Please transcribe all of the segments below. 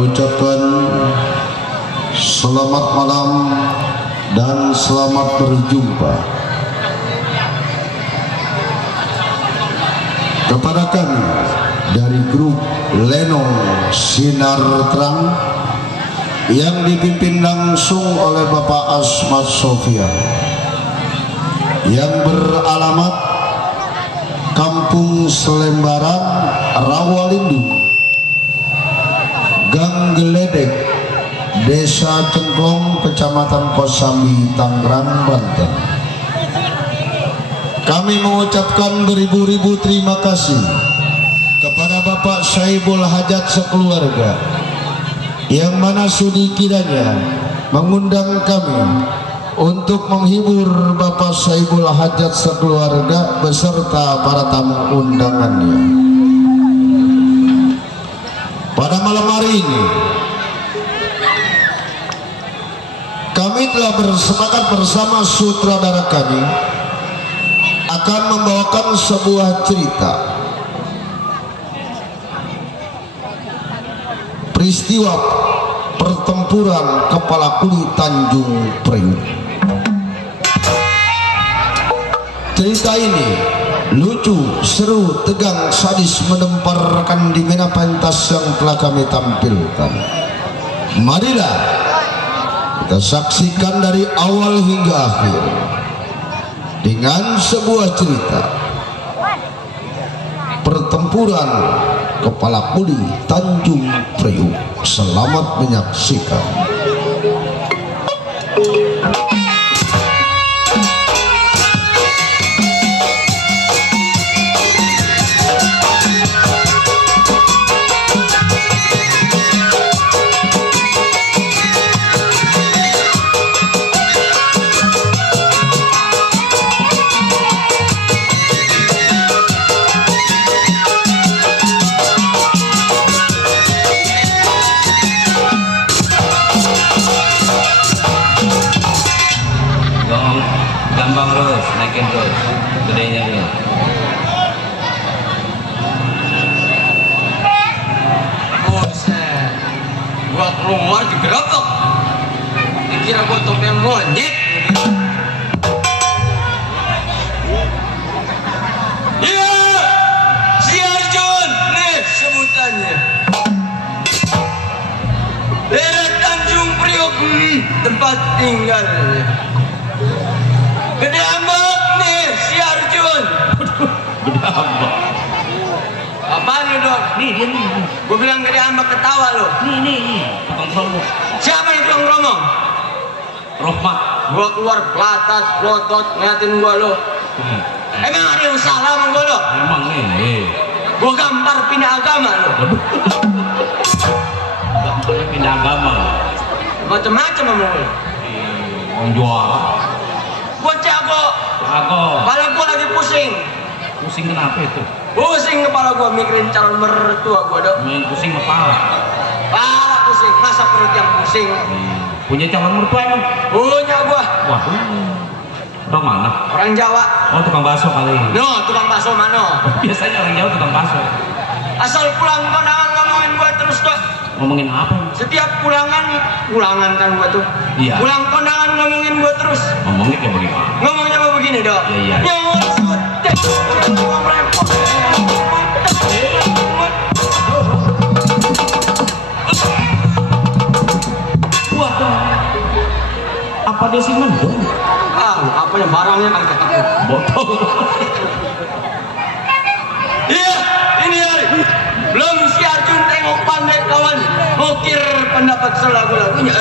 ucapkan selamat malam dan selamat berjumpa kepada kami dari grup Lenong Sinar Terang yang dipimpin langsung oleh Bapak Asmat Sofyan yang beralamat Kampung Selembaran, Rawalindu, Gang Geledek, Desa Cengklong, Kecamatan Kosambi, Tangerang, Banten. Kami mengucapkan beribu-ribu terima kasih kepada Bapak Saibul Hajat sekeluarga yang mana sudi kiranya mengundang kami untuk menghibur Bapak Saibul Hajat sekeluarga beserta para tamu undangannya. Pada malam hari ini kami telah bersepakat bersama sutradara kami akan membawakan sebuah cerita peristiwa pertempuran Kepala Kuli Tanjung Priok. Cerita ini lucu, seru, tegang, sadis, menemparkan di mana pentas yang telah kami tampilkan. Marilah kita saksikan dari awal hingga akhir dengan sebuah cerita pertempuran Kepala Kuli Tanjung Priok. Selamat menyaksikan. Gampang terus, naikin terus, gedenya dulu. Buset, gua keluar digerebek. Dikira gua topeng monyet. Iya, si Arjun, nih sebutannya. Daerah Tanjung Priok, tempat tinggalnya. Gede ambek nih si Arjun. Gede ambek. Apaan lu dok? Nih dia nih. Gue bilang gede ambek ketawa lo. Nih. Tukang promo. Siapa nih tukang promo? Rohmat. Gua keluar pelatat, plotot, ngeliatin gua lo. Emang ada yang salah sama gua lo? Emang nih. Gua gampar pindah agama lo. Gambarnya pindah agama. Macem-macem sama lo. Orang juara. Gua jago. Kepala gua lagi pusing. Pusing kenapa itu? Pusing kepala gua mikirin calon mertua gua dok. Pusing kepala. Kepala pusing, masa perut yang pusing. Punya calon mertua emang? Punya gua. Waduh. Orang mana? Orang Jawa. Oh tukang bakso kali. No, tukang bakso mano. Biasanya orang Jawa tukang bakso. Asal pulang kondangan ngomongin gua terus dok. Ngomongin apa? Setiap pulangan kan gua tuh. Iya. Pulang kondangan ngomongin gua terus. Ngomongnya kayak bagaimana? Ngomongnya apa begini dok? Iya. Waduh. Apa dia sih mendung? Apa yang barangnya kali ketakut. Botol. Iya, ini hari. Belum si Arjun tengok pandai kawan. Mukir pendapat selagu-lagunya.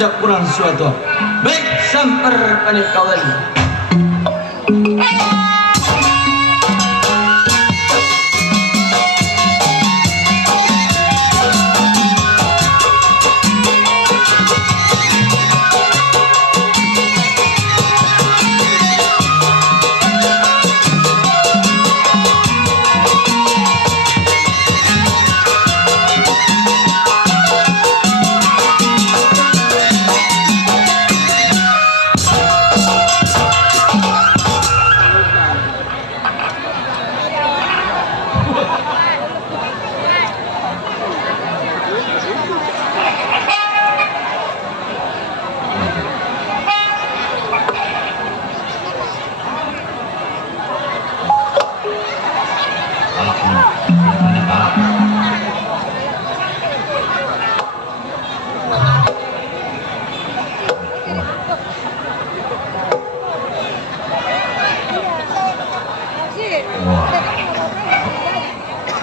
tidak kurang sesuatu. Baik, samper panik kawan.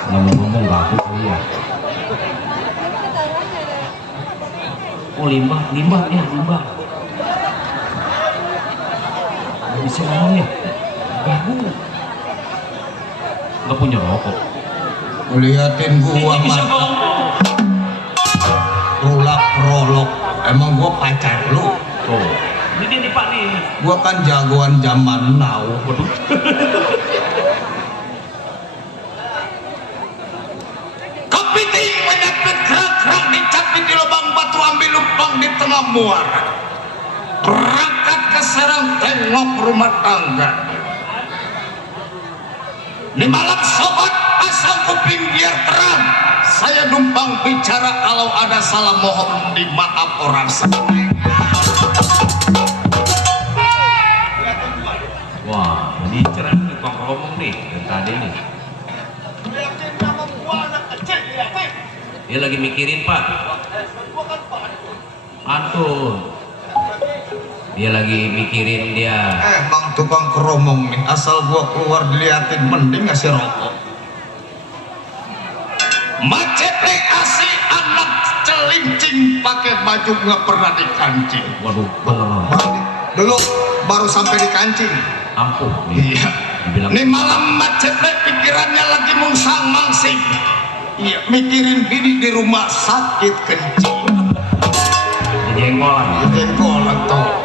Ngomong-ngomong bagus iya. Oh limbah ya limbah. Nggak bisa ngomong ya. Bagus. Nggak punya rokok. Liatin gua Bisa mah ngomong. rulak prolog. Emang gua pacar lu. Oh, ini dia nih Pak nih. Gua kan jagoan zaman now. Waduh. Kepiting menyapit gerak-gerak dicapit di lubang batu, ambil lubang di tengah muara. Berangkat ke sarang tengok rumah tangga. Di malam sobat pasang kuping biar terang. Saya numpang bicara, kalau ada salah mohon dimaaf orang semua. Wah, ini cerah tukang ngomong nih dari tadi nih. Dia lagi mikirin Pak. Antun. Dia lagi mikirin dia. Bang tukang keromong nih, asal gua keluar diliatin mending ngasih rokok. Macete asih anak celincing, pakai baju nggak pernah dikancing. Waduh, bener. Bang, dulu baru sampai di kancing. Ampuh nih. Iya. Dibilang Nih malam macete pikirannya lagi mungsang mangsing. Iya, mikirin bini di rumah sakit kencing. jenggolan. Jenggolan tuh.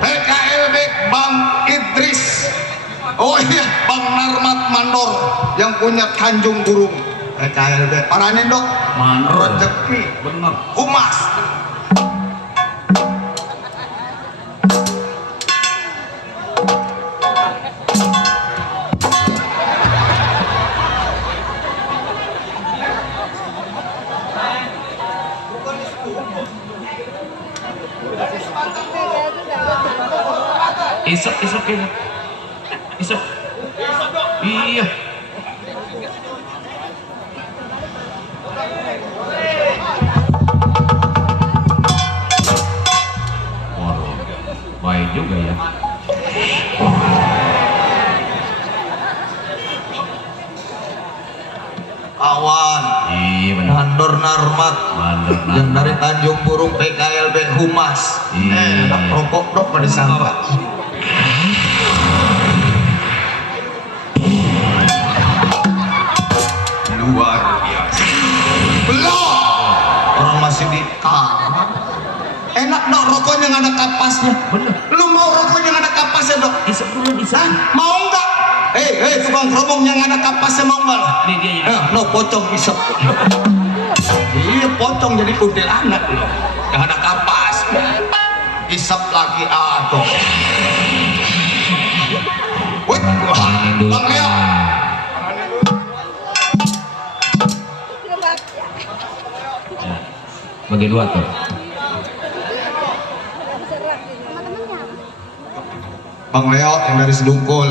PKLB Bang Idris. Oh iya, Bang Narmat Mandor yang punya Tanjung Burung. PKLB paranin dok. Mandor. Rezeki. Bener. Humas. Isep. Iya. Waduh, baik juga ya. Awan. Iya benar. Mandor Narmat. Mandor Yang Narmat. dari Tanjung Burung PKLB Humas. Iya. Enak rokok dok pada sangka. Luar biasa. Belum. Orang masih di kamar. Enak dok rokoknya nggak ada kapasnya. Bener. Lu mau rokoknya nggak ada kapasnya dok? Isep dulu isep. Hah? Mau nggak? Hei tukang keromong yang ada kapasnya mau nggak? Ini dia yang. No pocong isep. Iya pocong jadi kudel anak lo. Yang ada kapas. Isep lagi atau. Wih, Paranin dulu. Bang Leo. Ya. Bagi dua tuh. Bang Leo yang dari Sedungkul.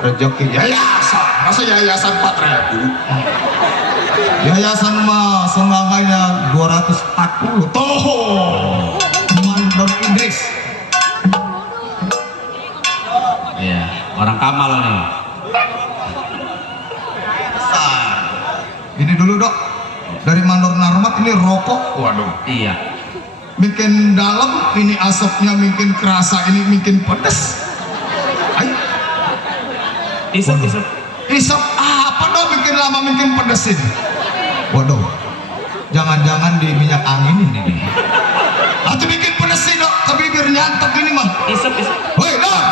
Rezeki yayasan. Masa yayasan 4.000? Yayasan mah sumbangannya 240. Tuh. Mandor Idris. Iya, orang Kamal nih. Besar. Ini dulu dok. Dari Mandor Narmat ini rokok. Waduh. Iya. bikin dalam, ini asapnya bikin kerasa, ini bikin pedas. Ayo. Isap. Isap apa dong bikin lama bikin pedas ini? Waduh, jangan-jangan di minyak angin ini. Atau bikin pedas sih dok, ke bibir nyantek ini mah. Isap. Woi dok.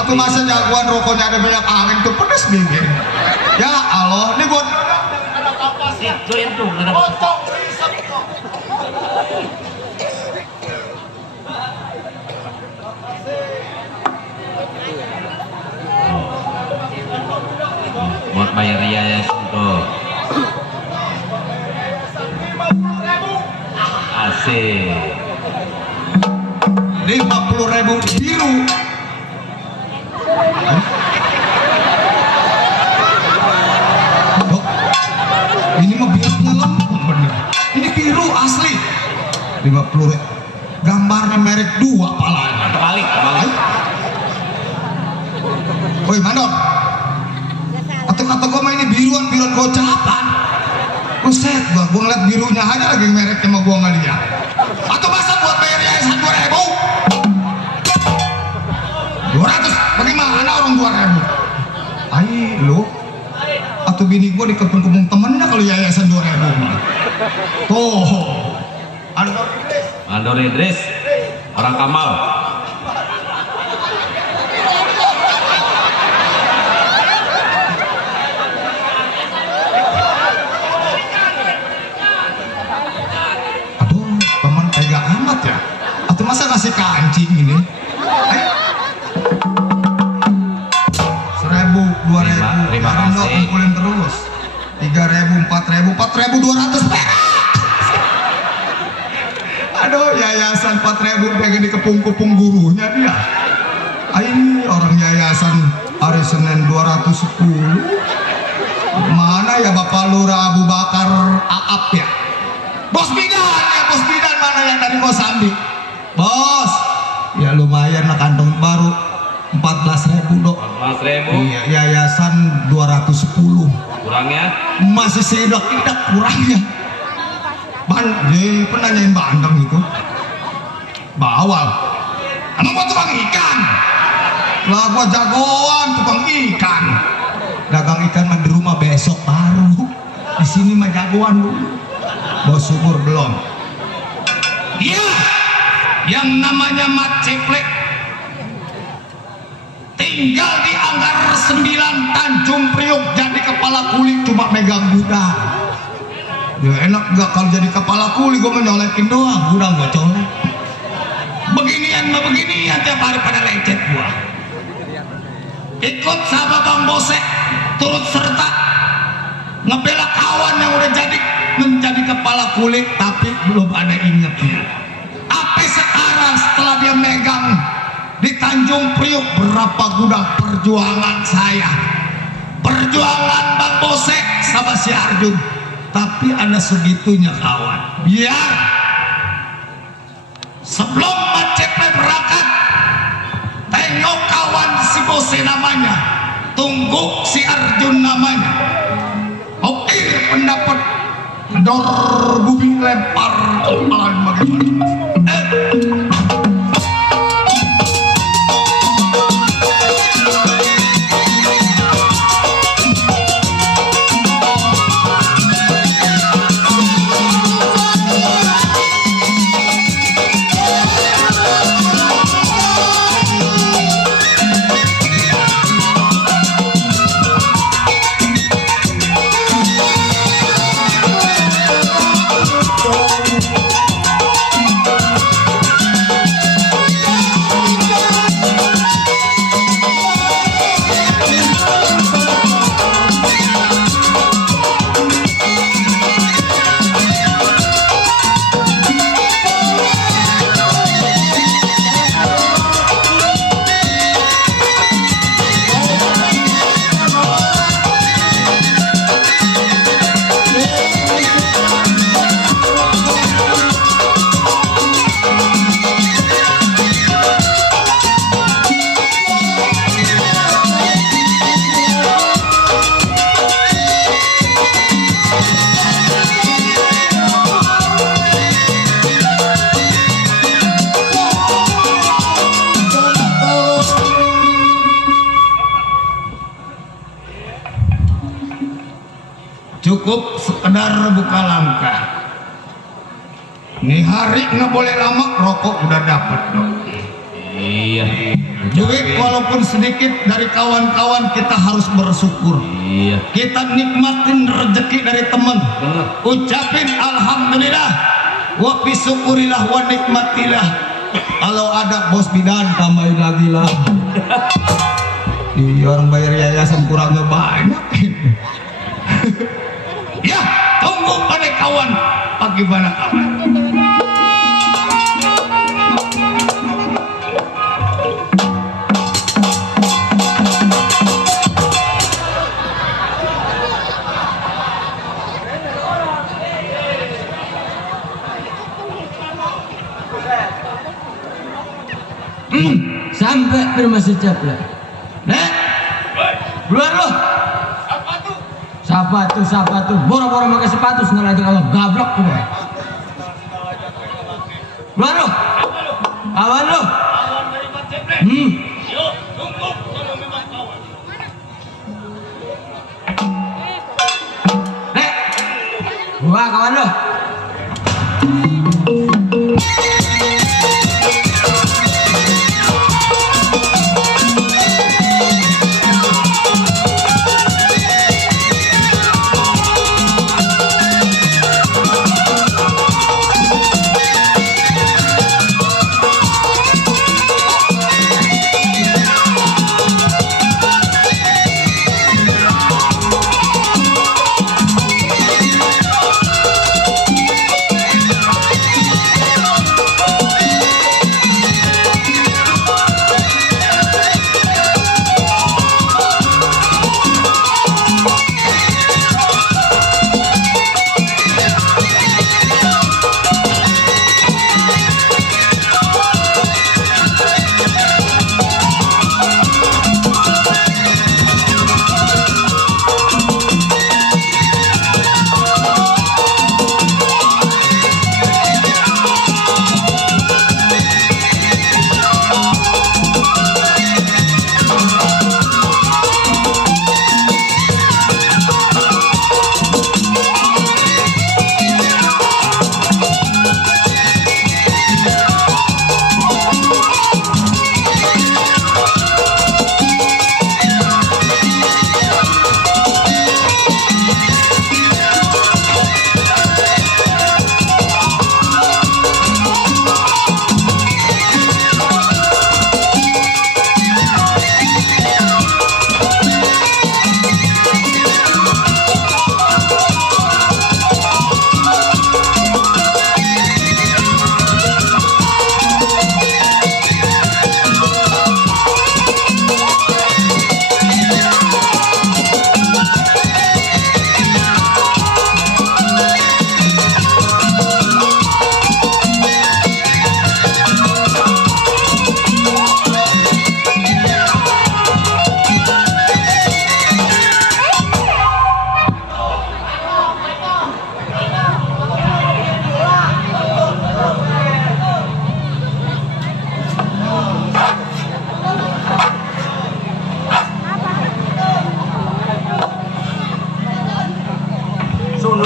Aku masa jagoan rokoknya ada minyak angin tuh pedas bibir. Ya Allah, ini buat Itu itu. kocok isap dok. Buat bayar yayasan tuh. Asik. 50.000 biru. Dok, ini mah birunya lempeng bener. Ini biru asli. 50.000. Gambarnya merek 2 palanya. Kebalik. Woi mandor. Atau kata gue mah ini biruan gocapan. Buset, gua ngeliat birunya aja lagi mereknya mah gua nggak lihat. Atau masa buat bayar yayasan 2.000? 200, bagaimana orang 2.000? Ayo lu, atau bini gua dikepung-kepung temennya kalau yayasan 2.000 mah. Tuh, Mandor Idris. Orang Kamal. aduh, teman tega amat ya. Atau masa ngasih kancing ini? Ayo. 1.000, 2.000. Terima Jangan dong, kasih. kumpulin terus. 3.000, 4.000, 4.200 perak. Aduh, yayasan 4.000 pengen dikepung-kepung gurunya dia. Ini orang yayasan hari Senin 210. Mana ya Bapak Lurah Abu Bakar Aap ya? Bos bidan mana yang dari Kosambi? Bos, ya lumayan lah kantong baru 14.000 dok. 14.000. Iya, yayasan 210. Kurangnya Masih sedak-sedak kurangnya. Dia pernah nyanyiin bandeng gitu. Bawal. Emang gua tukang ikan? Lah gua jagoan tukang ikan. Dagang ikan mah di rumah besok baru. Di sini mah jagoan dulu. Bos subur belum? Iya, yang namanya Mat Ciplek tinggal di Anggar 9 Tanjung Priok, jadi kepala kuli cuma megang budak. Ya enak gak kalau jadi kepala kuli gue menyolekin doang, udah gak colek. Beginian tiap hari pada lecet gua. Ikut sama Bang Bosek, turut serta ngebela kawan yang udah menjadi kepala kulit, tapi belum ada ingetnya. Apa sekarang setelah dia megang di Tanjung Priok, berapa gudang perjuangan saya, perjuangan Bang Bosek sama si Arjun, tapi ada segitunya kawan. Biar sebelum Mat Ciplek berangkat, tengok kawan si Bose namanya, tunggu si Arjun namanya. Oke, pendapat dor bumi lempar kepala bagaimana? sekedar buka langkah. Nih hari nggak boleh lama, rokok udah dapet dong. Iya. Duit walaupun sedikit dari kawan-kawan kita harus bersyukur. Iya. Kita nikmatin rezeki dari teman. Bener. Ucapin alhamdulillah, wa bisyukurilah wa nikmatilah. Kalau ada bos bidan tambahin lagi lah. Iya, orang bayar yayasan kurangnya banyak. Ya, tunggu pada kawan. Bagaimana kawan? Sampai ke rumah seceplah. Nek, keluar lo. Sepatu. Boro-boro pakai sepatu senang aja kalau gablok gue. Keluar lo. Awan lo. Nek, gua kawan lo.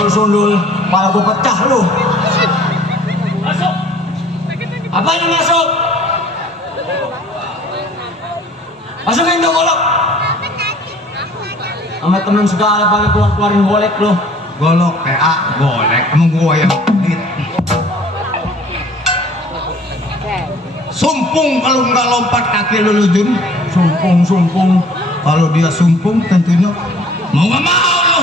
Sundul, pala gue pecah lu. Masuk. Apa yang masuk? Masukin dong golok. Sama temen segala pakai keluarin golek lu. Golok, PA, golek. Emang gua yang pelit. Sumpung kalau nggak lompat kaki lu Jun. Sumpung. Kalau dia sumpung tentunya mau nggak mau lu.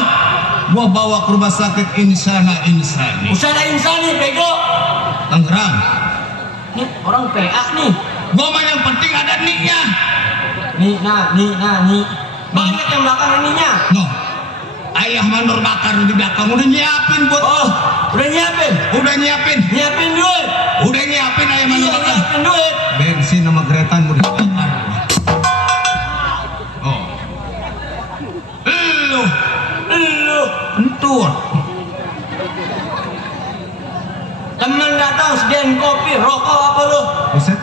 Gua bawa ke rumah sakit Insana Insani. Usana Insani, bego. Tangerang. Nih orang PA nih. Gua mah yang penting ada niknya. Nih. Banyak yang belakang ininya. No. Ayah mandor bakar di belakang udah nyiapin buat. Oh, udah nyiapin. Nyiapin duit. Udah nyiapin ayah mandor Iya, bakar. nyiapin duit. Bensin sama geretan udah dibakar. Oh. Lu entut. Temen datang sediain kopi, rokok apa lu? Buset.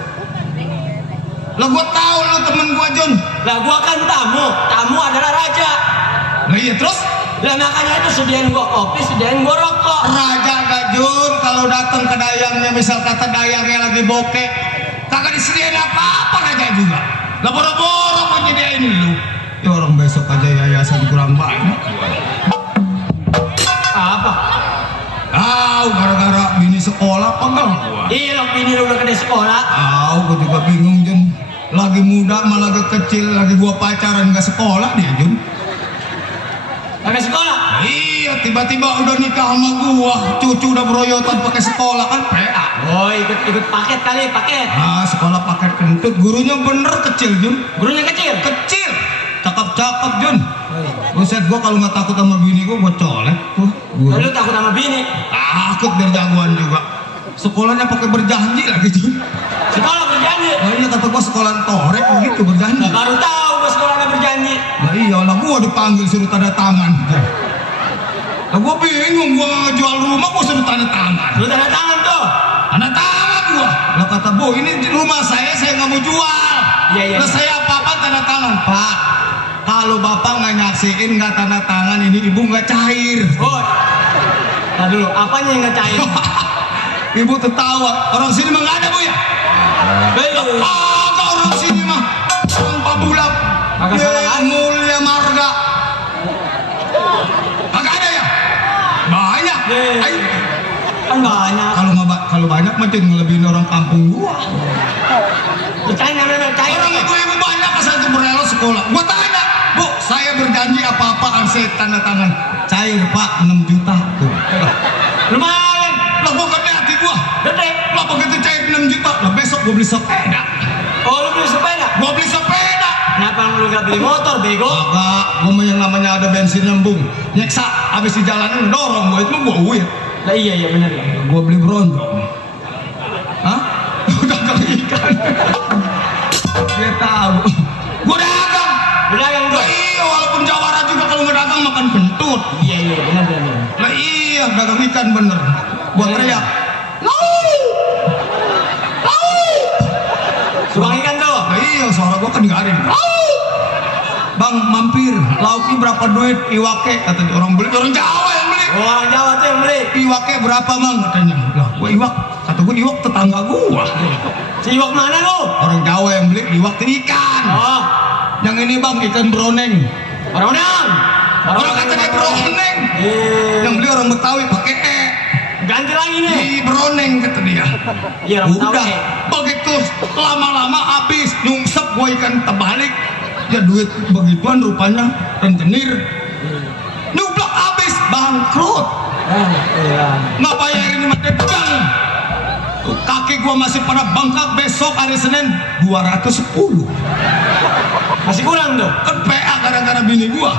Lah gua tahu lu temen gua Jun. Lah gua kan tamu adalah raja. Lah iya terus Lah makanya itu sediain gua kopi, sediain gua rokok. Raja Gajun kalau datang ke dayangnya, misal kata dayangnya lagi bokek, kagak disediain apa-apa Raja juga. Lah boro-boro mau nyediain lu. Ya orang besok aja yayasan kurang banyak. Apa? Tahu gara-gara bini sekolah pegel gua. Iya lo bini lu udah gede sekolah. Tahu gua juga bingung Jun. Lagi muda malah lagi kecil, lagi gua pacaran nggak sekolah dia Jun. Pakai sekolah. Iya, tiba-tiba udah nikah sama gua, cucu udah beroyotan pakai sekolah kan PA. Oh ikut paket kali paket. Ah, sekolah paket kentut, gurunya bener kecil Jun. Gurunya kecil. Kecil, cakep-cakep Jun. Buset, gua kalau nggak takut sama bini gua colek tuh. Lu takut sama bini? Takut biar jagoan juga. Sekolahnya pakai berjanji lagi Jun. Sekolah berjanji. Oh iya kata gua sekolah torek begitu berjanji. Nah, baru tahu gua sekolahnya berjanji. Nah iya lah gua dipanggil suruh tanda tangan. Nah gua bingung, gua jual rumah gua suruh tanda tangan. Lu tanda tangan tuh. Tanda tangan gua. Lah kata bu ini rumah saya nggak mau jual. Iya. Lah saya apa-apa tanda tangan Pak. Kalau bapak nggak nyaksiin nggak tanda tangan ini ibu nggak cair. Oh. Nah dulu, apanya yang nggak cair? Ibu tertawa. Orang sini mah nggak ada bu ya. Belum. Ah, orang sini mah tanpa bulat. Maka salah lagi. Mulia marga. Kagak ada ya? Banyak. Iya. Ayo. Kan banyak. Kalau banyak mah jadi ngelebihin orang kampung gua. Cair namanya cair. Orang ibu banyak asal itu berelo sekolah. Gua tanya, Bu, saya berjanji apa-apaan saya tanda tangan. Cair Pak 6 juta. Tuh. Lumayan. Lah gua gede hati gua. Gede. Lah begitu cair 6 juta, lah besok gua beli sepeda. Oh lu beli sepeda? Gua beli sepeda. Kenapa lu nggak beli motor bego? Kagak, gua mah yang namanya ada bensin nyambung. Nyeksa habis di jalanan dorong gua itu mah gua uit. Lah iya benar ya. Gua beli bronco. Hah? Dagang ikan. Dia tahu. Gua dagang. Berdagang tuh. Lah iya, walaupun jawara juga kalau nggak dagang makan kentut. Iya benar. Lah iya, dagang ikan bener. Gua teriak. Lau! Lau! Subang ikan tuh. Lah iya, suara gua kan garing. Lau! Bang, mampir. Lauknya berapa duit? Iwake kata orang beli. Orang Jawa yang beli. Oh, orang Jawa tuh yang beli. Iwake berapa Bang katanya. Lah, gua iwak. Kata gua iwak tetangga gua. Si Iwak mana lu? Orang Jawa yang beli iwak itu ikan. Oh, Yang ini Bang ikan beroneng. orang Udang. Orang katanya beroneng. Yang beli orang Betawi pakai E. Ganti lagi nih. Di beroneng kata dia. Iya orang Udah, Betawi. begitu lama-lama habis nyungsep gua ikan terbalik. Ya duit begituan rupanya rentenir. Nyublak habis bangkrut. Iya. Nggak bayarin mah degang. Kaki gua masih pada bengkak, besok hari Senin 210. Masih kurang tuh. Kan PA gara-gara bini gua.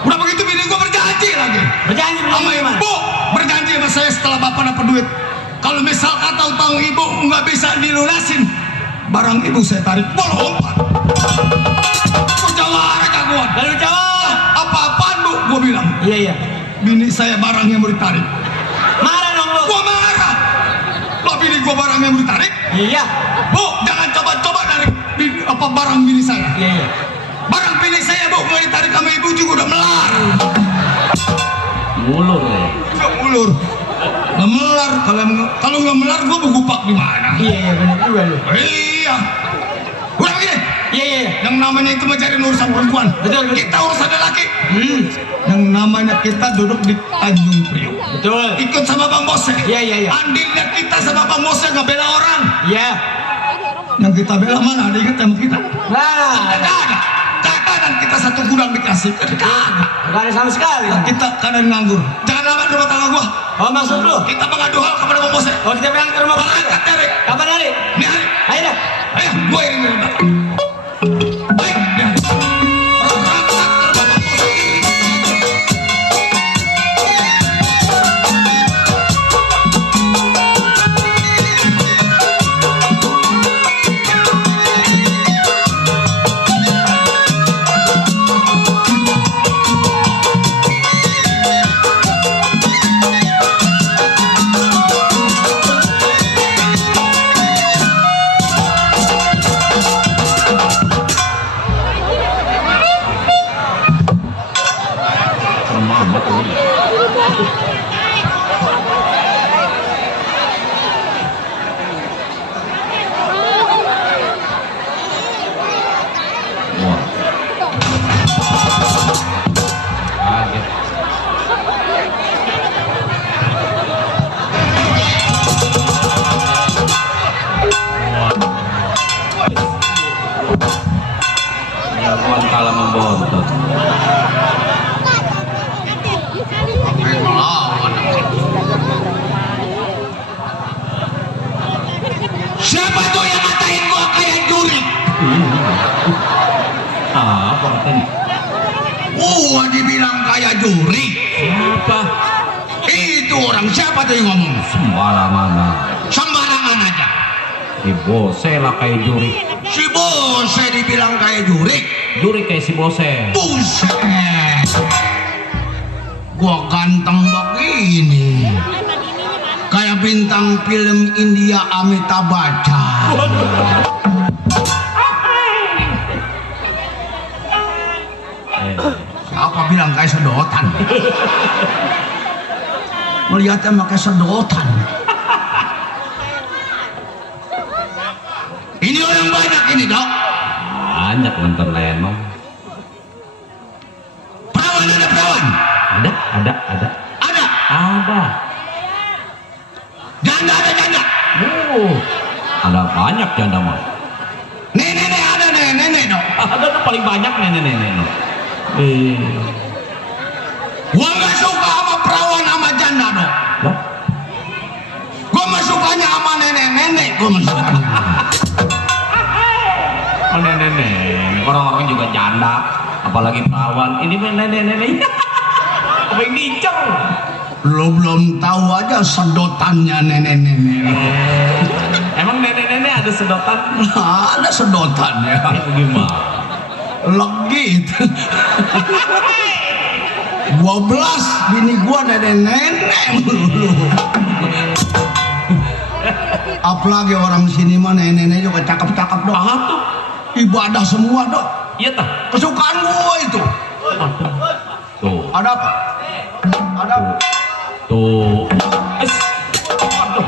Udah begitu bini gua berjanji lagi. Berjanji Sama gimana? ibu berjanji sama saya setelah bapak dapat duit. Kalau misal kata utang ibu nggak bisa dilunasin, barang ibu saya tarik bola 4. Jawara jagoan. Lalu jawab. Apa-apaan bu? Gua bilang. Iya. Bini saya barangnya mau ditarik. Marah dong lu. Gua marah. Lah bini gua barangnya mau ditarik. Iya. Bu, jangan coba-coba narik apa barang bini saya. Iya. Barang bini saya bu nggak ditarik sama ibu juga udah melar. Mulur ya. Udah mulur. Nggak melar. Kalau nggak melar gua begupak di mana? Iya benar juga lu. Iya. Udah begini. Iya. Yang namanya itu mencari urusan perempuan. Betul. Kita urusan laki. yang namanya kita duduk di Tanjung Priok. Betul. Ikut sama Bang Bose. Iya. Andilnya kita sama Bang Bose nggak bela orang. Iya. Yang kita bela mana? Ada ingat sama kita? Nah, Kagak ada. Kagak, dan kita satu gudang dikasih. Kagak. nggak ada sama sekali. Nah, kita kadang nganggur. Jangan lama di rumah tangga gua. Oh maksud lu? Kita mengadu hal kepada Bang Bose. Oh kita pengen ke rumah Bang. Berangkat dari. Kapan hari? Ini hari. Ayo dah. Ayo, gua iring dari belakang. Baik, ini hari. Berangkat ke rumah Bang Bose. kayak juri. Siapa? Itu orang siapa tuh yang ngomong? Sembarangan. Sembarangan aja. Si Bose lah kayak juri. Si Bose dibilang kayak juri. Juri kayak si Bose. Buset. Gua ganteng begini. Kayak bintang film India Amitabh Bachchan. Siapa bilang kayak sedotan? Melihatnya pakai sedotan. Ini orang banyak ini, Dok. Banyak nonton Lenong. Perawan ada perawan? Ada. Ada. Ada. Janda ada janda. Ada banyak janda mah. Nenek ada nenek, Dok. Ada tuh paling banyak nenek. Gua nggak suka sama perawan sama janda, Dok. Loh? Gua mah sukanya sama nenek. Gua mah sukanya. Oh nenek. Orang-orang juga janda. Apalagi perawan. Ini mah nenek. Apa yang diincar? Lo belum tahu aja sedotannya nenek-nenek. Emang nenek-nenek ada sedotan? Ada sedotannya. Gimana? Legit. 12 bini gua nenek-nenek melulu. Apalagi orang sini mah nenek-nenek juga cakep-cakep, Dok. Ah tuh. Ibadah semua, Dok. Iya tah. Kesukaan gua itu. Tuh. Ada apa? Ada apa? Tuh. Es. Aduh.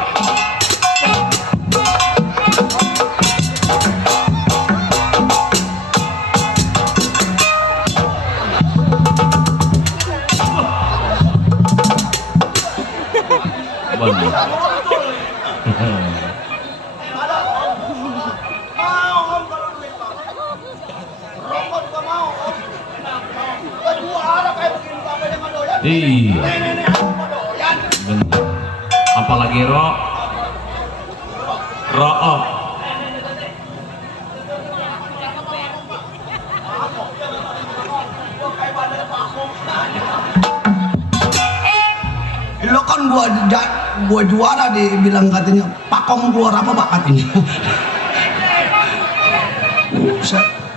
Bener. Iya. Bener. Apalagi rook. Lo kan gua juara dibilang katanya pakong keluar apa Pak katanya.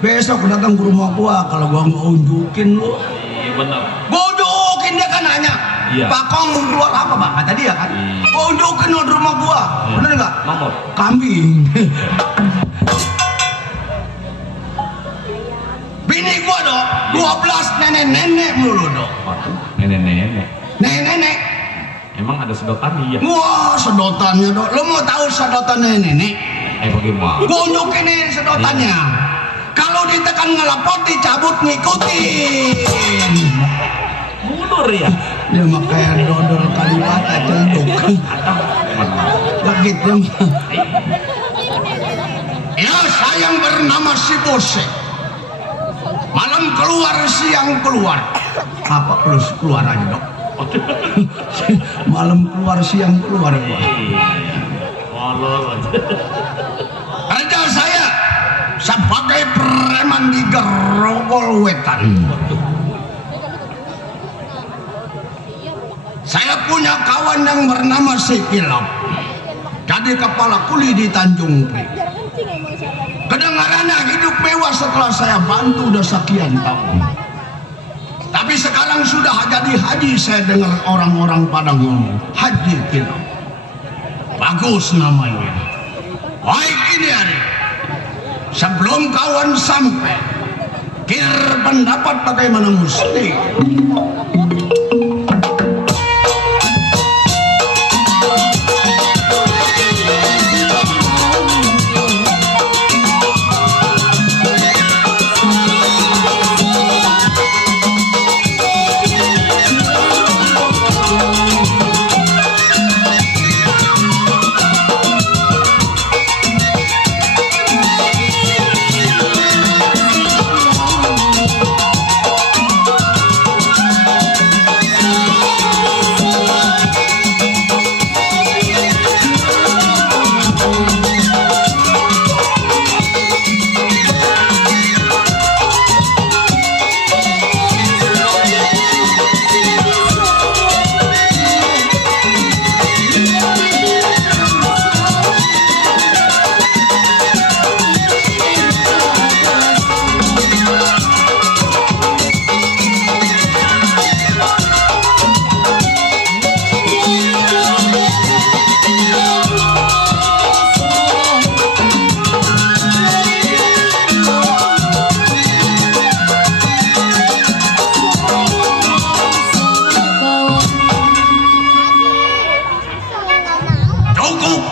Besok datang ke rumah gua kalau gua nggak unjukin lo. Iya bener. Gua unjukin dia kan nanya. Iya. Pakong keluar apa Pak kata dia kan. Iya. Gua unjukin lo di rumah gua. Iya. Bener nggak? Nomor. Kambing. Bini gua dong 12 nenek-nenek mulu dong. Waduh, nenek-nenek. Nenek-nenek. Emang ada sedotan iya? Wah sedotannya dong. Lo mau tahu sedotan nenek-nenek? Bagaimana? Gue unjukin nih sedotannya. Kalau ditekan ngelepot dicabut ngikutin. Mundur ya? Dia mah kayak dodol Kalibata cenduk. Begitu mah. Ya saya yang bernama si Bose. Malam keluar siang keluar. Apa terus keluar aja dok? Malam keluar siang keluar gua. Kerja saya sebagai preman di Grogol Wetan. Saya punya kawan yang bernama si Kilap. Jadi kepala kuli di Tanjung Priok. Kedengarannya hidup mewah setelah saya bantu udah sekian tahun. Tapi sekarang sudah jadi haji, saya dengar orang-orang pada ngomong Haji Kilap. Bagus namanya. Baik ini hari. Sebelum kawan sampai, kir pendapat bagaimana mesti.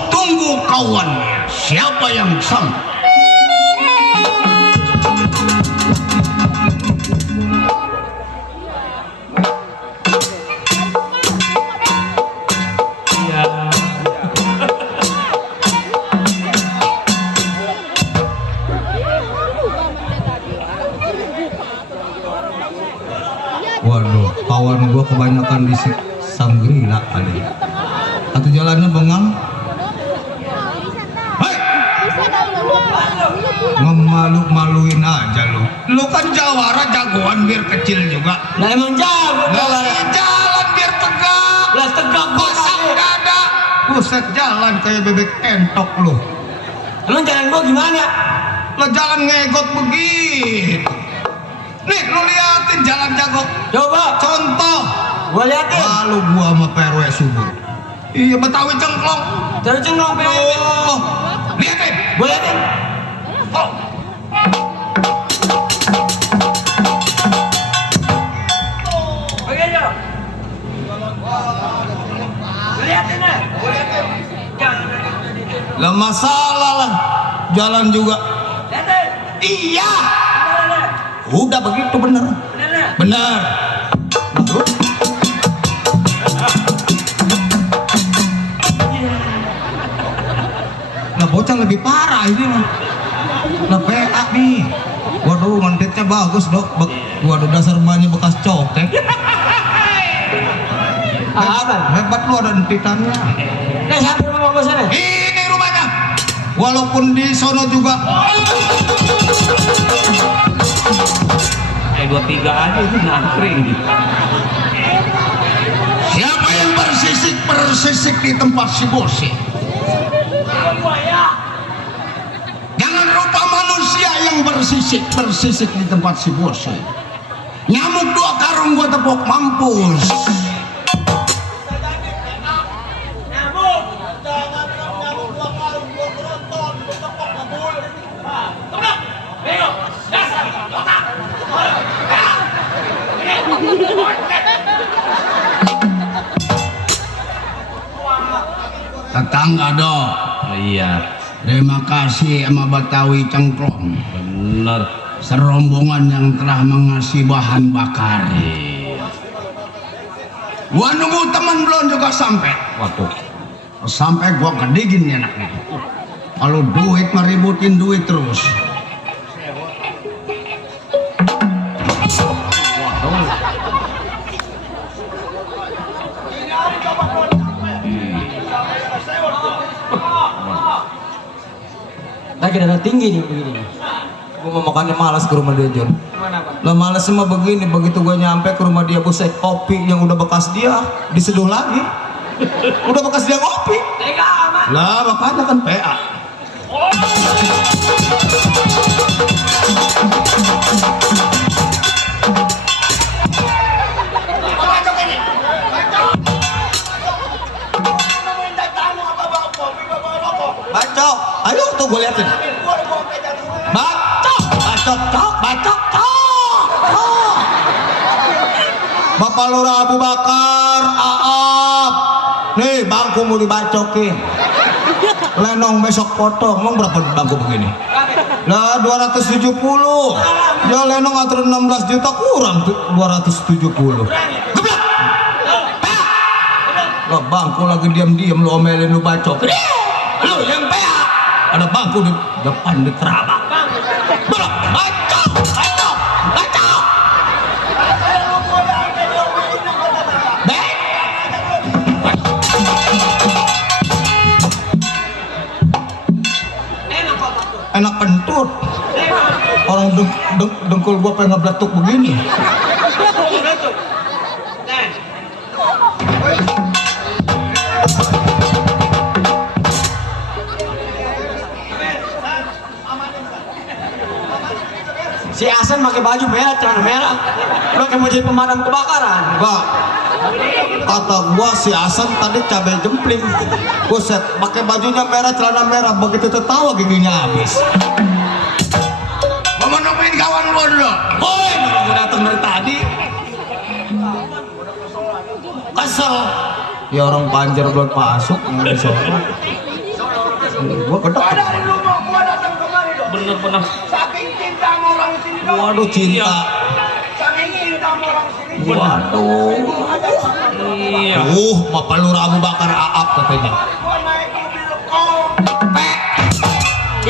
tunggu kawannya. Siapa yang sanggup? Waduh, kawan gua kebanyakan di Sangrila kali. Atau jalannya bengang. Hei, Ngemalu-maluin aja lu. lu kan jawara jagoan biar kecil juga. Nah emang jago Lah lah. jalan biar tegak. Lah tegak Pasang dada. Buset, jalan kayak bebek entok lu. Emang jalan gua gimana? Lah jalan ngegot begitu. Nih lu liatin jalan jago. Coba, Contoh. gua liatin. Lalu gua sama PRW subuh. Iya, Betawi cengklong. Cari cengklong PRW. Oh, liatin. Gua liatin. Oh, Oke aja. Liatin deh. Lah masalah lah. Jalan juga. Liatin. iya. Udah begitu bener. Bener. Aduh. Lah bocah lebih parah ini mah. Lah PA nih. Waduh, ngentitnya bagus dok. Waduh, dasar bannya bekas cokek. Apa? Hebat lu ada entitannya. Nih sampai rumah gua sana. Ini rumahnya. Walaupun di sono juga. 2-3 aja itu nangkring. Siapa yang bersisik di tempat si Bose? Jangan rupa manusia yang bersisik di tempat si Bose. Nyamuk 2 karung gua tepuk mampus. Tetangga dok. Oh, iya, Terima kasih sama Betawi Cengklong, bener. serombongan yang telah mengasih bahan bakar. Gua nunggu teman belum juga sampai. Waduh, Sampai gua kedigin nih anaknya. Kalau duit meributin duit terus. Lagi darah tinggi nih begini. Gua mau makannya malas ke rumah dia John. Gimana Pak? Lah males mah begini, begitu gua nyampe ke rumah dia buset, kopi yang udah bekas dia diseduh lagi. Udah bekas dia kopi. Tega amat. Lah makanya kan PA. Bacok, ayo tuh gue liatin. Bacok, bacok, cok, bacok, cok. Bapak Lurah Abu Bakar, Aap. Nih bangku mau dibacokin. Lenong besok potong, emang berapa bangku begini? Lah 270. Ya lenong atur 16 juta kurang 270. Geblak. Lah bangku lagi diam-diam lu omelin lu bacokin. Lu yang PA. Ada bangku di depan di terabak. Belok, bacok, bacok, bacok. Enak pentut. Orang dengkul gua pengen ngebletuk begini. Si Hasan pakai baju merah, celana merah. Lu kayak mau jadi pemadam kebakaran. Enggak. Kata gua si Hasan tadi cabai jempling. Buset, pakai bajunya merah, celana merah, begitu tertawa giginya habis. Gua mau nemuin kawan gua dulu. Woi, gua datang dari tadi. Kesel. Ya orang Banjar belum masuk yang di sono. Gua gedek. Dari rumah gua datang kemari dong. Bener-bener. Saking cinta sama orang sini dong. Waduh cinta. Saking cinta sama orang sini. Waduh. Iya. Mapalura Abu Bakar Aap katanya. Gua naik mobil kong.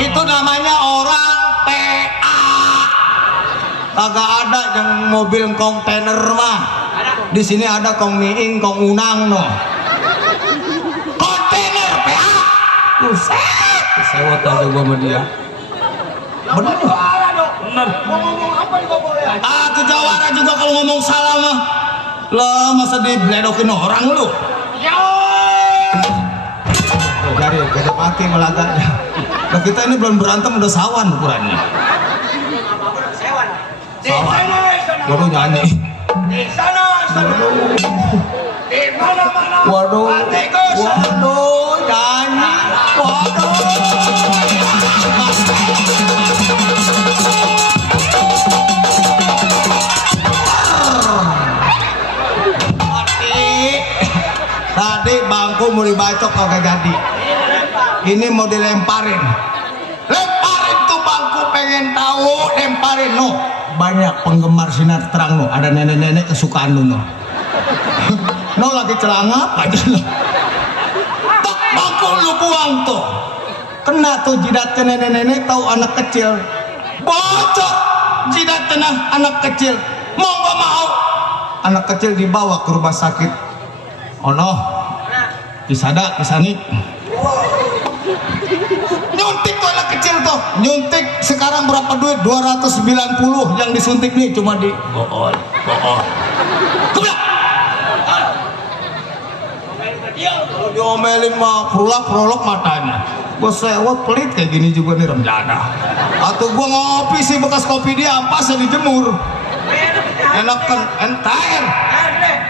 Itu namanya orang PA. Kagak ada yang mobil kontainer mah. Di sini ada kong miing, kong unang no. Kontainer PA. Buset. Sewot aja gua sama dia. Bener. Bener. Mau ngomong apa nih gua boleh? Aku jawara juga kalau ngomong salah mah. Lah masa dibledokin orang lu? Yo. Dari beda pakai melaganya. Nah, kita ini belum berantem udah sawan ukurannya. Di sana, sana. Waduh nyanyi. Di sana, sana. Di mana-mana. Waduh. Hatiku sana. Waduh nyanyi. Waduh. Tadi bangku mau dibacok kagak jadi. Ini mau dilemparin. Lemparin tuh bangku, pengen tahu, lemparin no. Banyak penggemar sinar terang no. Ada nenek-nenek kesukaan lu no. No lagi celangap aja lo. Tok bangku lu buang tuh. Kena tuh jidatnya nenek-nenek tahu anak kecil. Bocor jidatnya anak kecil. Mau gak mau. Anak kecil dibawa ke rumah sakit. Oh no, kisada, kisani. Nyuntik tuh anak kecil tuh, nyuntik sekarang berapa duit? 290 yang disuntik nih cuma di bool. Kebiak. Kalau diomelin mah prolog matanya. Gua sewot pelit kayak gini juga nih remjana. Atau gua ngopi sih bekas kopi dia ampas yang dijemur. Enak kan entair.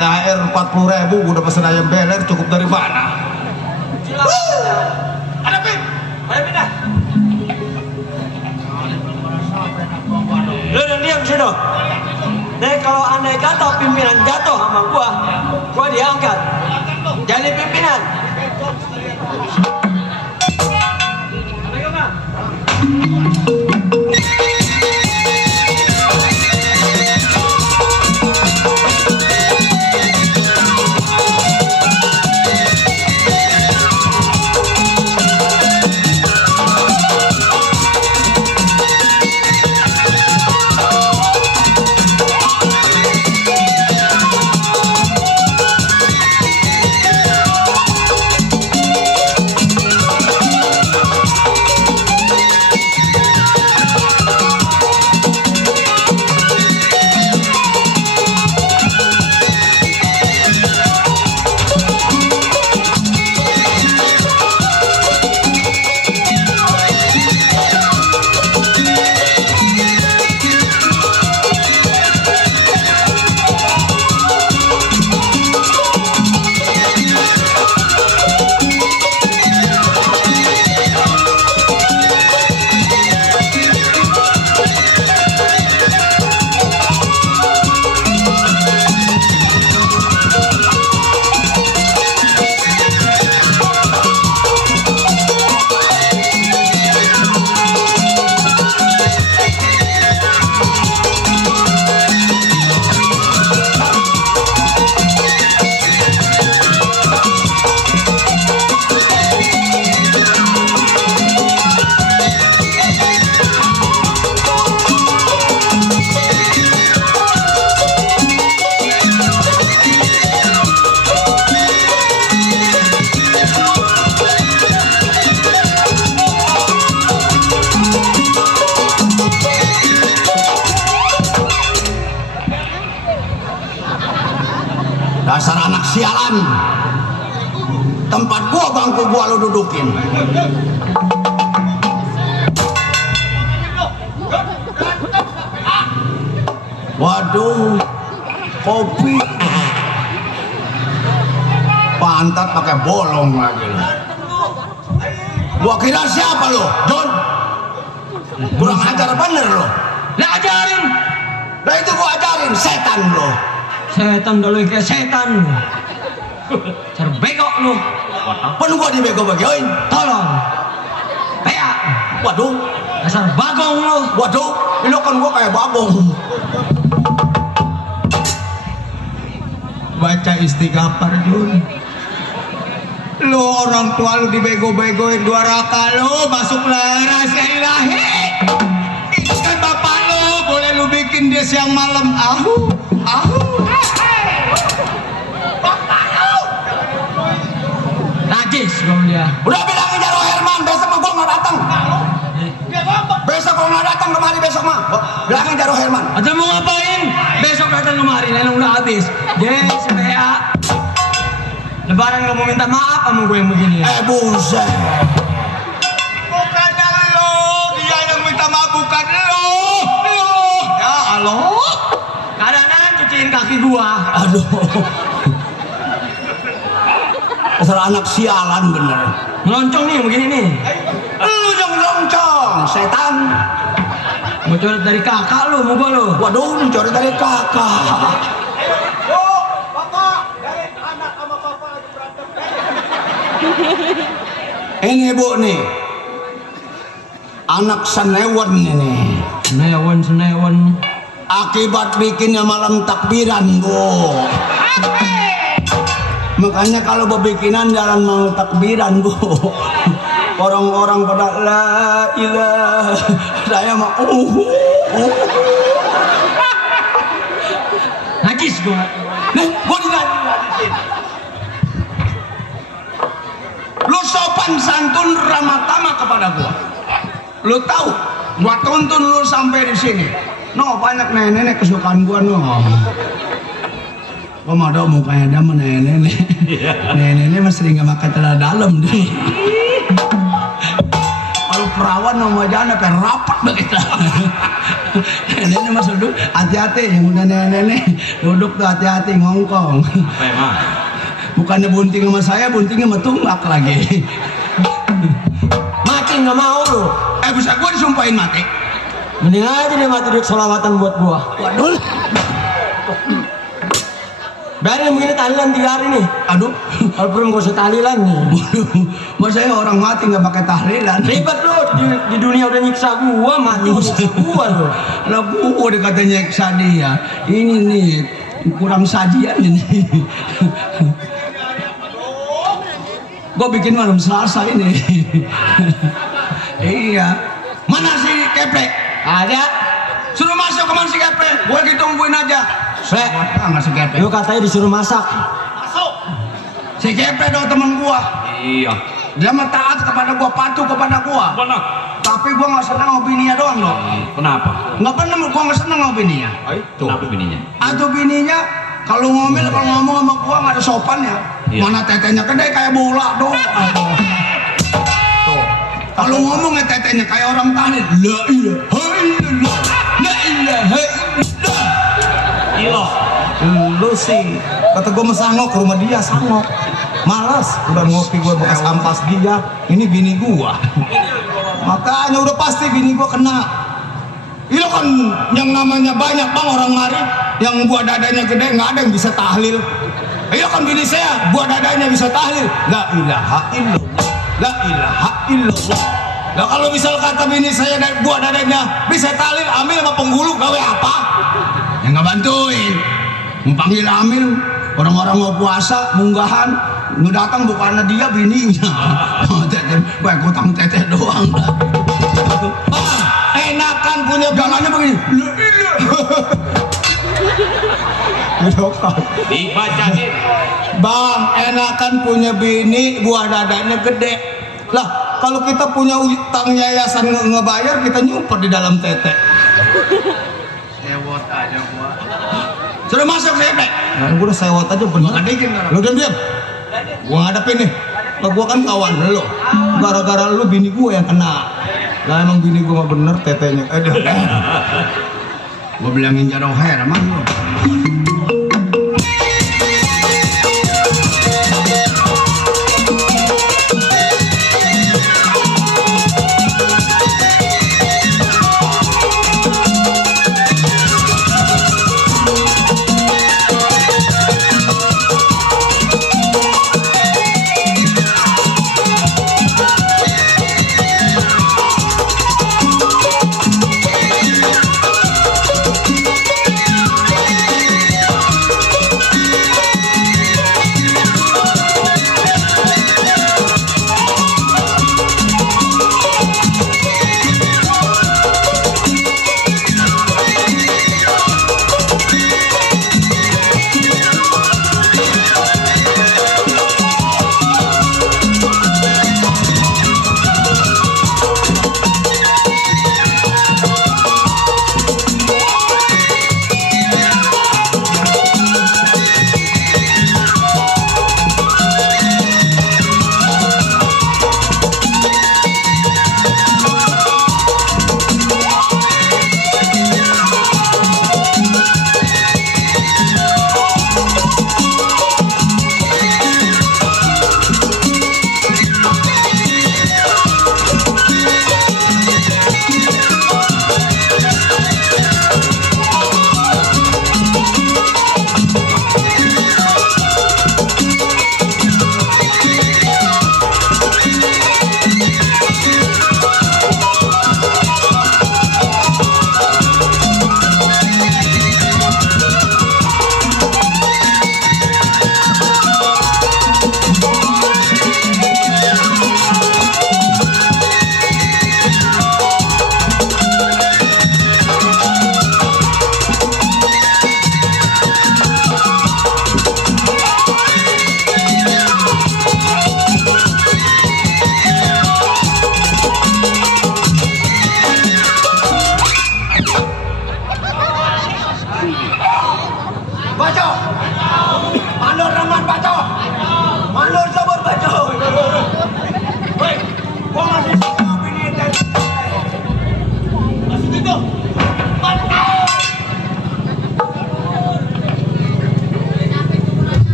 THR 40.000 udah pesen ayam beler cukup dari mana? Ada pin? Ayo pindah. Lu dan diam sini dong. Nih kalau andai kata pimpinan jatuh sama gua diangkat. Jadi pimpinan. Dasar anak sialan. Tempat gua bangku gua lu dudukin. Waduh, kopi. Pantat pakai bolong lagi lu. Gua kira siapa lu? Don. Kurang ajar bener lu. Lah ajarin. Nah itu gua ajarin setan lu. Setan dulu kayak setan. Cara bego lu. Pun gua dibego-begoin. Tolong. Pea. Waduh, Dasar bagong lu. waduh, ini kan gua kayak bagong. Baca istighfar Jun. Lu orang tua lu dibego-begoin 2 raka lu masuk rahasia ilahi. Ini kan bapak lu, boleh lu bikin dia siang malam. Ahu. Bapak lu. Najis gua dia. Udah bilangin Jaro Herman, besok mah gua nggak datang. Besok gua nggak datang kemari besok mah. Bilangin Jaro Herman. Atau mau ngapain? Besok datang kemari, lalu udah habis. Yes, Pea. Lebaran gak mau minta maaf sama gue yang begini ya? Buset. Bukannya lu, dia yang minta maaf bukan lu. Ya Allah. Kadang-kadang cuciin kaki gua. Aduh. Dasar anak sialan bener. Meloncong nih yang begini nih. Lu yang loncong, setan. Mau coret dari kakak lu, mau gua lu. Waduh, lu coret dari kakak. Ini bu nih, anak senewan ini. Senewan. Akibat bikinnya malam takbiran bu. Makanya kalau bebikinan jangan mau takbiran bu. Orang-orang pada la ilah, saya mah Najis gua. nih, gua dinajis. Lu sopan santun ramah tamah kepada gua. Lu tahu, gua tuntun lu sampai di sini. No, banyak nenek-nenek kesukaan gua no. Gua mau mukanya ada nenek-nenek. Nenek-nenek masih nggak makan celana dalam deh. Kalau perawan sama jana pengen rapat begitu. Nenek mas duduk hati-hati, yang udah nenek duduk tuh hati-hati ngongkong. Apa emang? Bukannya bunting sama saya, buntingnya sama tunggak lagi. Mati nggak mau lu. Bisa gua disumpahin mati. Mending aja dia mati duit sholawatan buat gua. Waduh. Biarin begini tahlilan 3 hari nih. Aduh. Kalau perlu gak usah tahlilan nih. Waduh. Masa saya orang mati nggak pakai tahlilan. Ribet lu di dunia udah nyiksa gua, mati nyiksa gua lu. Lah gua dikata nyeksa dia. Ini nih kurang sajian ini. Gua bikin malam Selasa ini. Iya. Mana si Kepe? Ada. Suruh masuk ke mana si Kepe? Gua lagi tungguin aja. Sek. Nggak si Kepe. Lu katanya disuruh masak. Si Kepe dong teman gua. Iya. Dia mah taat kepada gua, patuh kepada gua. Benar. Tapi gua nggak senang sama bininya doang loh. Kenapa? Nggak pernah gua nggak senang sama bininya. Kenapa bininya? Atau bininya kalau ngomel kalau ngomong sama gua nggak ada sopannya. Iya. Mana tetenya gede kayak bola doang. Tuh. Kalau ngomong ya tetenya kayak orang tahlil. La ilaha illallah. La ilaha illallah. Iya. Lu sih kata gue mesangok ke rumah dia sangok. Malas udah ngopi gue bekas ampas dia. Ini bini gua. Makanya udah pasti bini gua kena. Itu kan yang namanya banyak bang orang mari yang gua dadanya gede nggak ada yang bisa tahlil. Iya kan bini saya gua dadanya bisa tahlil. La ilaha illallah. La ilaha illallah. Nah kalau misal kata bini saya dan gua dadanya bisa tahlil, ambil sama penghulu gawe apa? Yang nggak bantuin. Mau panggil amil, orang-orang mau puasa, munggahan, lu datang bukannya dia bininya. Gue kutang teteh doang. Enakan punya jalannya begini. Dibacain. Bang, enakan punya bini, buah dadanya gede. Lah, kalau kita punya utang yayasan ngebayar, kita nyumpet di dalam tete. Sewot aja gua. Sudah masuk saya, Nek. Nah, gue udah sewot aja bener. Lu diam. Gua ngadepin nih. Lah gua kan kawan lu. Gara-gara lu bini gua yang kena. Lah emang bini gua mah bener tetenya. Gua bilangin Jaro Herman lu.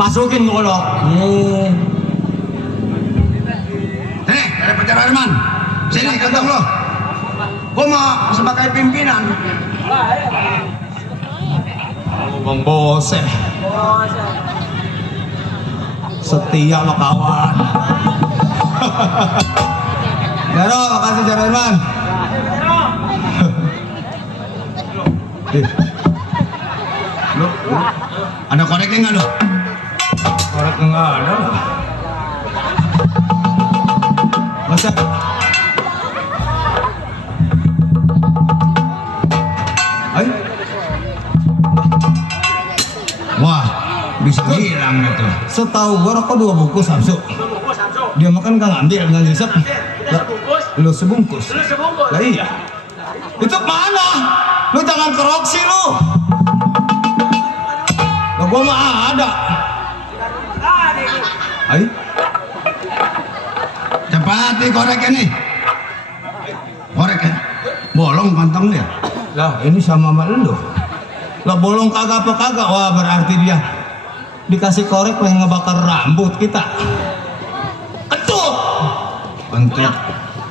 pasukin golok. Nih, dari Pacar Herman. Sini kantong lo. Gua mau sebagai pimpinan. Bang Bose. Setia lo kawan. Jaro, makasih Jaro Herman. Lo, ada koreknya nggak lo? Korek enggak ada. Masa? Ayo. Wah, bisa hilang gitu. Setahu gua rokok 2 bungkus Samsu. Dia makan nggak ngambil, nggak ngisep. Lu sebungkus. Lah iya. Itu mana? Lu jangan keroksi lu. Lah gua mah ada. Ayo. Cepat nih koreknya nih. Koreknya. Bolong kantongnya. Lah ini sama lu. Lah bolong kagak apa kagak. Wah berarti dia dikasih korek pengen ngebakar rambut kita. Kentut. Kentut.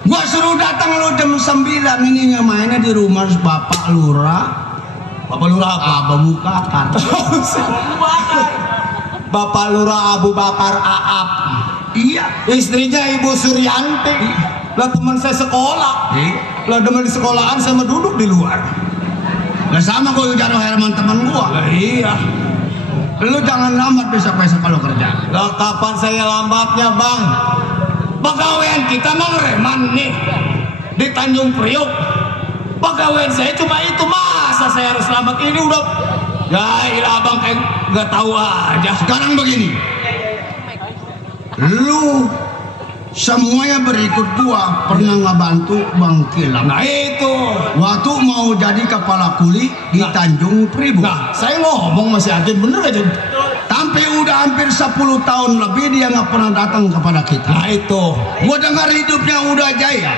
Gua suruh datang lu jam 9 ini mainnya di rumah Bapak Lurah. Bapak Lurah apa? Abu Bakar. Bapak Lurah Abu Bakar Aap. Iya. Istrinya Ibu Suryanti. Lah teman saya sekolah. Lah teman di sekolahan sama duduk di luar. Lah sama gua Jaro Herman teman gua. Lah iya. Lu jangan lambat besok-besok kalau kerja. Lah kapan saya lambatnya bang? Pegawaian kita mah ngereman nih di Tanjung Priok. Pegawaian saya cuma itu, masa saya harus selamat ini udah. Ya ilah abang kayak nggak tahu aja. Sekarang begini. Lu semuanya berikut gua pernah ngebantu Bang Kilam. Nah itu. Waktu mau jadi kepala kuli di Tanjung Priok. Nah saya ngomong masih aja bener aja. Sampai udah hampir 10 tahun lebih dia nggak pernah datang kepada kita. Nah itu. Gua dengar hidupnya udah jaya.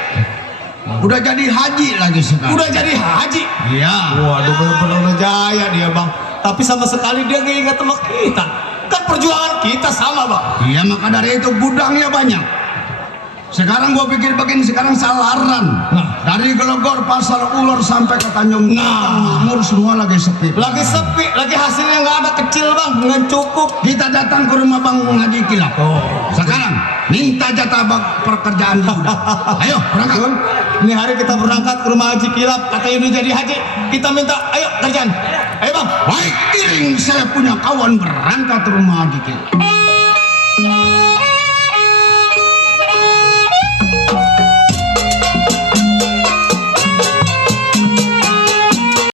Udah jadi haji lagi sekarang. Udah jadi haji. Iya. Waduh bener-bener udah jaya dia bang. Tapi sama sekali dia nggak ingat sama kita. Kan perjuangan kita sama bang. Iya maka dari itu gudangnya banyak. Sekarang gua pikir begini, sekarang salaran. Nah. Dari Gelegor, Pasar Ulor sampai ke Tanjung Makmur semua lagi sepi. Lagi sepi, lagi hasilnya nggak ada, kecil bang, nggak cukup. Kita datang ke rumah Bang Haji Kilap. Sekarang minta jatah pekerjaan di gudang. Ayo berangkat. Ini hari kita berangkat ke rumah Haji Kilap, katanya udah jadi haji. Kita minta, ayo kerjaan. Ayo bang. Baik, iring saya punya kawan berangkat ke rumah Haji Kilap.